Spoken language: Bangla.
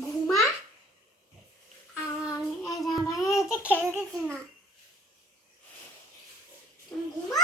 ঘুমা। আমি এই জামাই খেলতেছি না। ঘুমা?